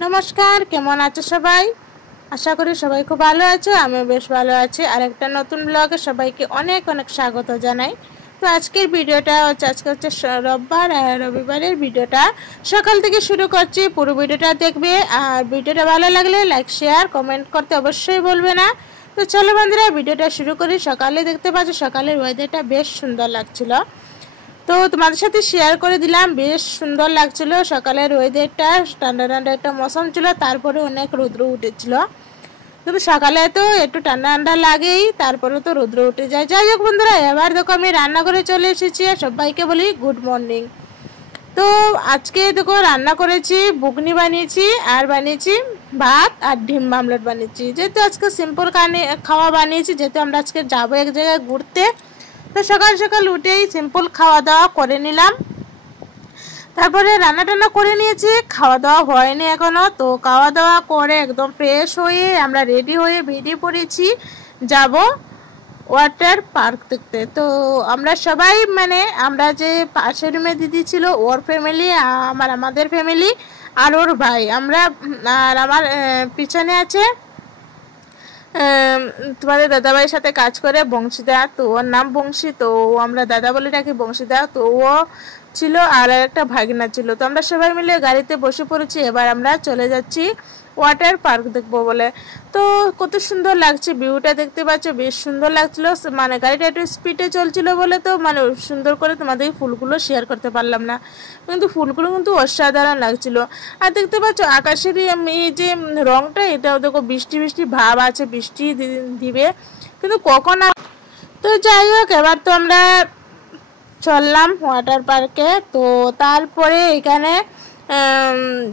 नमस्कार केमन आछो सबाई आशा करी सबाई खूब भालो आछो आमिও बेश भालो आछि और एक नतून ब्लगे सबाइके अनेक अनेक स्वागत जानाई। तो आजकेर भिडियोटा हच्छे रविवार और रविवारेर भिडियोटा सकाल थेके शुरू करछि। पुरो भिडियोटा देखबे और भिडियोटा भालो लागले लाइक शेयर कमेंट करते अवश्यई भुलबे ना। तो चलो बंधुरा भिडियोटा शुरू करी। सकाले देखते पाচ্ছ सकालेर ওয়েদারটা বেশ সুন্দর লাগছিল, তো তোমাদের সাথে শেয়ার করে দিলাম। বেশ সুন্দর লাগছিল সকালের ওয়েদারটা, ঠান্ডা ঠান্ডা একটা মৌসুম ছিল, তারপরে অনেক রৌদ্র উঠেছিল। কিন্তু সকালে তো একটু ঠান্ডা ঠান্ডা লাগেই, তারপরে তো রৌদ্র উঠে যায়। যাই হোক বন্ধুরা, এবার দেখো আমি রান্নাঘরে চলে এসেছি আর সবাইকে বলি গুড মর্নিং। তো আজকে দেখো রান্না করেছি, বুগনি বানিয়েছি আর বানিয়েছি ভাত আর ডিম আমলেট বানিয়েছি। যেহেতু আজকে সিম্পল খাওয়া বানিয়েছি, যেহেতু আমরা আজকে যাবো এক জায়গায় ঘুরতে, তো সকাল সকাল উঠেই সিম্পল খাওয়া দাওয়া করে নিলাম। তারপরে রান্না টান্না করে নিয়েছি, খাওয়া দাওয়া হয়নি এখনো। তো খাওয়া দাওয়া করে একদম ফ্রেশ হয়ে আমরা রেডি হয়ে বেরিয়ে পড়েছি, যাব ওয়াটার পার্ক দেখতে। তো আমরা সবাই আমরা যে পাশের রুমে দিদি ছিল ওর ফ্যামিলি, আমাদের ফ্যামিলি আর ওর ভাই, আমরা আর আমার পিছনে আছে তোমাদের দাদাভাইয়ের সাথে কাজ করে বংশীদা, তো ওর নাম বংশী, তো আমরা দাদা বলে ডাকি বংশীদা। তো ও ছিল আর একটা ভাগিনা ছিল। তো আমরা সবাই মিলে গাড়িতে বসে পড়েছি, এবার আমরা চলে যাচ্ছি ওয়াটার পার্ক দেখবো বলে। তো কত সুন্দর লাগছে ভিউটা, দেখতে পাচ্ছ বেশ সুন্দর লাগছিল। গাড়িটা একটু স্পিডে চলছিল বলে তো সুন্দর করে তোমাদের ফুলগুলো শেয়ার করতে পারলাম না, কিন্তু ফুলগুলো কিন্তু অসাধারণ লাগছিল। আর দেখতে পাচ্ছ আকাশের এই যে রংটা, এটাও দেখো বৃষ্টি বৃষ্টি ভাব আছে, বৃষ্টি দিবে কিন্তু কখন। তো যাই হোক, এবার তো আমরা চললাম ওয়াটার পার্কে। তো তারপরে এখানে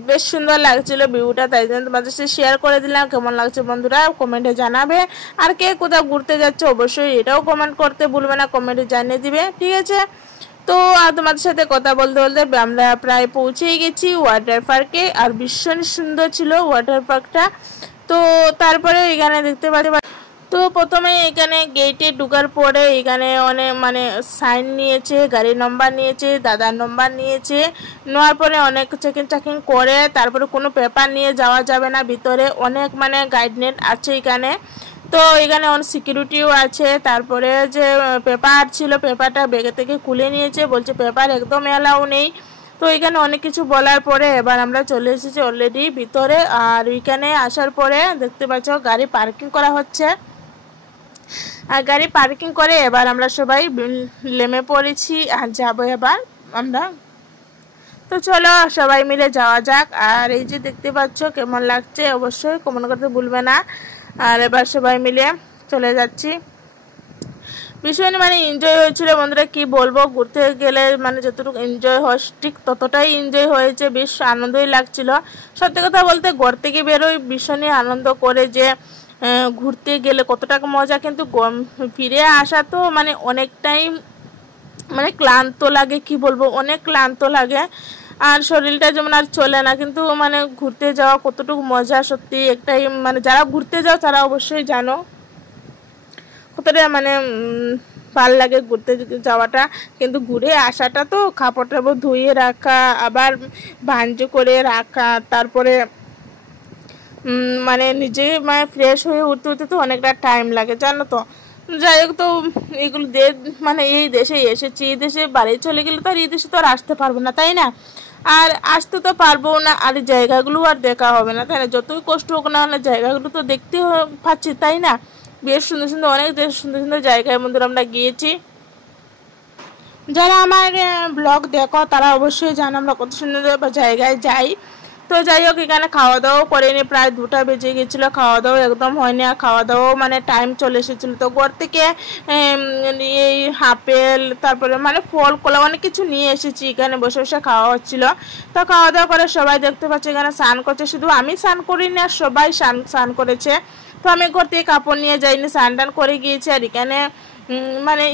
বেশ সুন্দর লাগছিল ভিউটা, তাই জন্য তোমাদের সাথে শেয়ার করে দিলাম। কেমন লাগছে বন্ধুরা কমেন্টে জানাবে, আর কে কোথাও ঘুরতে যাচ্ছে অবশ্যই এটাও কমেন্ট করতে ভুলবে না, কমেন্টে জানিয়ে দিবে, ঠিক আছে। তো আর তোমাদের সাথে কথা বলতে বলতে আমরা প্রায় পৌঁছেই গেছি ওয়াটার পার্কে, আর ভীষণ সুন্দর ছিল ওয়াটার পার্কটা। তো তারপরে এখানে দেখতে পাচ্ছি, তো প্রথমে এখানে গেটে ঢোকার পরে এখানে অনেক সাইন নিয়েছে, গাড়ির নম্বর নিয়েছে, দাদার নম্বর নিয়েছে, নেওয়ার পরে অনেক চেকিং করে তারপরে কোনো পেপার নিয়ে যাওয়া যাবে না ভিতরে, অনেক গাইডলাইন আছে এখানে। তো এখানে অনেক সিকিউরিটিও আছে। তারপরে যে পেপার ছিল পেপারটা ব্যাগে থেকে খুলে নিয়েছে, বলছে পেপার একদম এলাও নেই। তো এখানে অনেক কিছু বলার পরে এবার আমরা চলে এসেছি অলরেডি ভিতরে। আর ওইখানে আসার পরে দেখতে পাচ্ছ গাড়ি পার্কিং করা হচ্ছে, আর গাড়ি পার্কিং করে এবার আমরা সবাই নেমে পড়েছি আর যাবো এবার আমরা। তো চলো সবাই মিলে যাওয়া যাক। আর এই যে দেখতে পাচ্ছ কেমন লাগছে অবশ্যই কমেন্ট করতে ভুলবে না। আর এবার সবাই মিলে চলে যাচ্ছি। ভীষণ এনজয় হয়েছিল বন্ধুরা, কি বলবো, ঘুরতে গেলে যতটুকু এনজয় হয় ঠিক ততটাই এনজয় হয়েছে, বেশ আনন্দই লাগছিল। সত্যি কথা বলতে ঘর থেকে বেরোই ভীষণই আনন্দ করে, যে ঘুরতে গেলে কত টাকা মজা, কিন্তু ফিরে আসা তো অনেকটাই ক্লান্ত লাগে, কি বলবো অনেক ক্লান্ত লাগে, আর শরীরটা যেমন আর চলে না। কিন্তু ঘুরতে যাওয়া কতটুকু মজা, সত্যি একটাই যারা ঘুরতে যাও তারা অবশ্যই জানো কতটা ভাল লাগে ঘুরতে যাওয়াটা। কিন্তু ঘুরে আসাটা তো কাপড় টাপড় ধুয়ে রাখা, আবার ভাঁজ করে রাখা, তারপরে নিজে ফ্রেশ হয়ে উঠতে উঠতে তো অনেকটা টাইম লাগে জানো তো। যাই হোক, তো এগুলো এই দেশে এসেছি, এই দেশে বাড়ি চলে গেলে তো আর এই দেশে তো আর আসতে পারবো না, তাই না? আর আসতে তো পারবো না, আর এই জায়গাগুলো আর দেখা হবে না, তাই না? যতই কষ্ট হোক না জায়গাগুলো তো দেখতে পাচ্ছি, তাই না? বেশ সুন্দর সুন্দর অনেক সুন্দর সুন্দর জায়গায় বন্ধুরা আমরা গিয়েছি। যারা আমার ব্লগ দেখো তারা অবশ্যই জানো আমরা কত সুন্দর জায়গায় যাই। তো যাই হোক, এখানে খাওয়া দাওয়াও করিনি, প্রায় 2টা বেজে গেছিলো, খাওয়া দাওয়া একদম হয়নি। আর খাওয়া দাওয়াও টাইম চলে এসেছিলো। তো ঘর থেকে এই আপেল তারপরে ফল কলা অনেক কিছু নিয়ে এসেছি, এখানে বসে বসে খাওয়া হচ্ছিল। তো খাওয়া দাওয়া করে সবাই দেখতে পাচ্ছি এখানে স্নান করছে, শুধু আমি স্নান করিনি আর সবাই স্নান করেছে। তো আমি ঘর থেকে কাপড় নিয়ে যাইনি, স্নান টান করে গিয়েছি। আর এখানে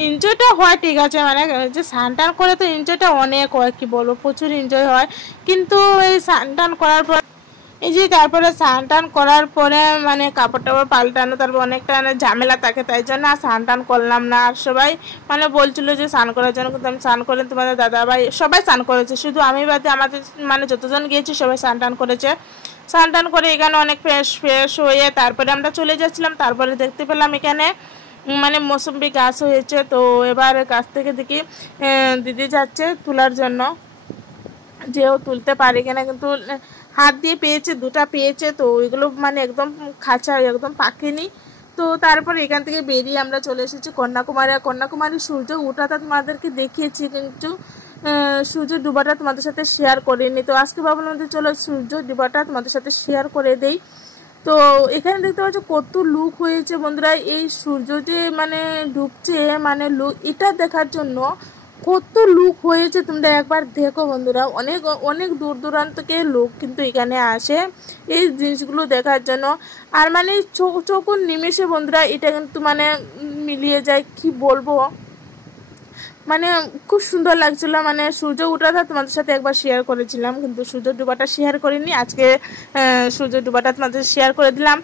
এনজয়টা হয়, ঠিক আছে, যে স্নান টান করে তো এনজয়টা অনেক হয়, কি বলবো প্রচুর এনজয় হয়। কিন্তু এই স্নান টান করার পর এই যে তারপরে স্নান টান করার পরে কাপড় টাপড় পাল্টানো, তারপর অনেকটা ঝামেলা থাকে, তাই জন্য আর স্নান টান করলাম না। আর সবাই বলছিল যে স্নান করার জন্য, কিন্তু আমি স্নান করে তোমাদের দাদা ভাই সবাই স্নান করেছে, শুধু আমি বাদে আমাদের যতজন গিয়েছি সবাই স্নান টান করেছে। স্নান টান করে এখানে অনেক ফ্রেশ ফ্রেশ হয়ে তারপরে আমরা চলে যাচ্ছিলাম। তারপরে দেখতে পেলাম এখানে মানে মৌসুম্বি গাছ হয়েছে। তো এবার গাছ থেকে দেখি দিদি যাচ্ছে তোলার জন্য, যেও তুলতে পারি কিনা, কিন্তু হাত দিয়ে পেয়েছে, দুটা পেয়েছে। তো ওইগুলো মানে একদম খাঁচা, একদম পাকেনি। তো তারপর এখান থেকে বেরিয়ে আমরা চলে এসেছি কন্যাকুমারী সূর্য ওঠাটা তোমাদেরকে দেখিয়েছি, কিন্তু সূর্য ডুবাটা তোমাদের সাথে শেয়ার করিনি। তো আজকে ভাবলাম যে চলো সূর্য ডুবাটা তোমাদের সাথে শেয়ার করে দেই। তো এখানে দেখতে পাচ্ছ কত লুক হয়েছে বন্ধুরা, এই সূর্য যে মানে ডুবছে মানে লুক, এটা দেখার জন্য কত লুক হয়েছে তোমরা একবার দেখো বন্ধুরা। অনেক অনেক দূর দূরান্ত থেকে লোক কিন্তু এখানে আসে এই জিনিসগুলো দেখার জন্য। আর মানে চোখ নিমেষে বন্ধুরা এটা কিন্তু মানে মিলিয়ে যায়, কি বলবো, মানে খুব সুন্দর লাগছিল। মানে সূর্য ওঠাটা তোমাদের সাথে একবার শেয়ার করেছিলাম, কিন্তু সূর্য ডুবাটা শেয়ার করিনি। আজকে সূর্য ডুবাটা তোমাদের শেয়ার করে দিলাম।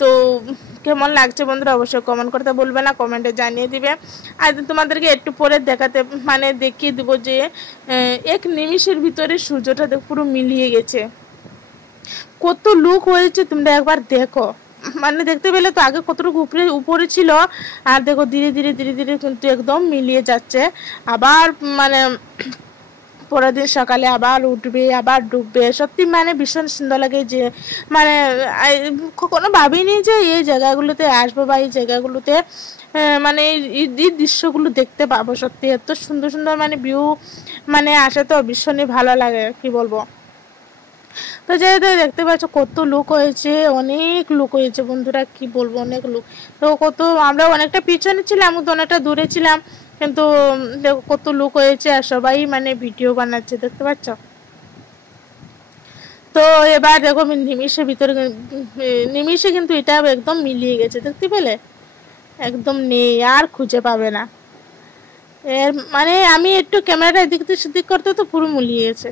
তো কেমন লাগছে বন্ধুরা অবশ্যই কমেন্ট করতে বলবে না, কমেন্টে জানিয়ে দিবে। আর তোমাদেরকে একটু পরে মানে দেখিয়ে দেবো যে এক নিমিষের ভিতরে সূর্যটা পুরো মিলিয়ে গেছে, কত লুক হয়েছে তোমরা একবার দেখো। মানে দেখতে পেলে তো আগে কতটুকু উপরে ছিল, আর দেখো ধীরে ধীরে ধীরে ধীরে কিন্তু একদম মিলিয়ে যাচ্ছে। আবার মানে পরের দিন সকালে আবার উঠবে, আবার ডুববে। সত্যি মানে ভীষণ সুন্দর লাগে, যে মানে কখনো ভাবিনি যে এই জায়গাগুলোতে আসবো বা এই জায়গাগুলোতে মানে এই দৃশ্যগুলো দেখতে পাবো। সত্যি এত সুন্দর সুন্দর মানে ভিউ মানে আসে, তো ভীষণই ভালো লাগে, কি বলবো। তো যেহেতু দেখতে পাচ্ছ কত লোক হয়েছে, অনেক লোক হয়েছে বন্ধুরা, কি বলবো, অনেক লোক। তো আমরা অনেকটা পিছনে ছিলাম, তো অনেকটা দূরে ছিলাম, কিন্তু দেখো কত লোক হয়েছে আর সবাই মানে ভিডিও বানাচ্ছে, দেখতে পাচ্ছ। তো এবার দেখো নিমিষে কিন্তু এটা একদম মিলিয়ে গেছে, দেখতে পেলে একদম নেই, আর খুঁজে পাবে না। এর মানে আমি একটু ক্যামেরাটা এদিক সেদিক করতে তো পুরো মিলিয়ে গেছে।